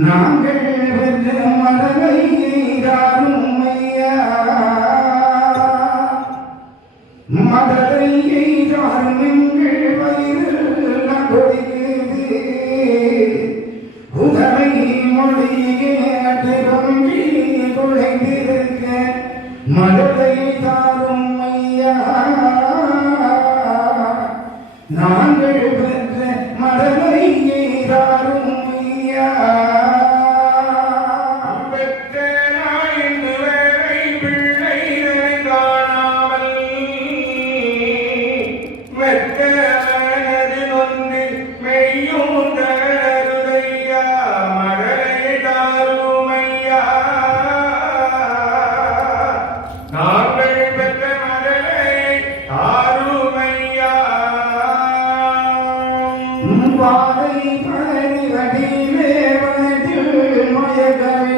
நாங்கள் வென்ற மதனை யாரும் மதனை யாரும் எங்கள் வயிறு நகை பாதை பழனி வடிவேவனத்தில் மயக்கமே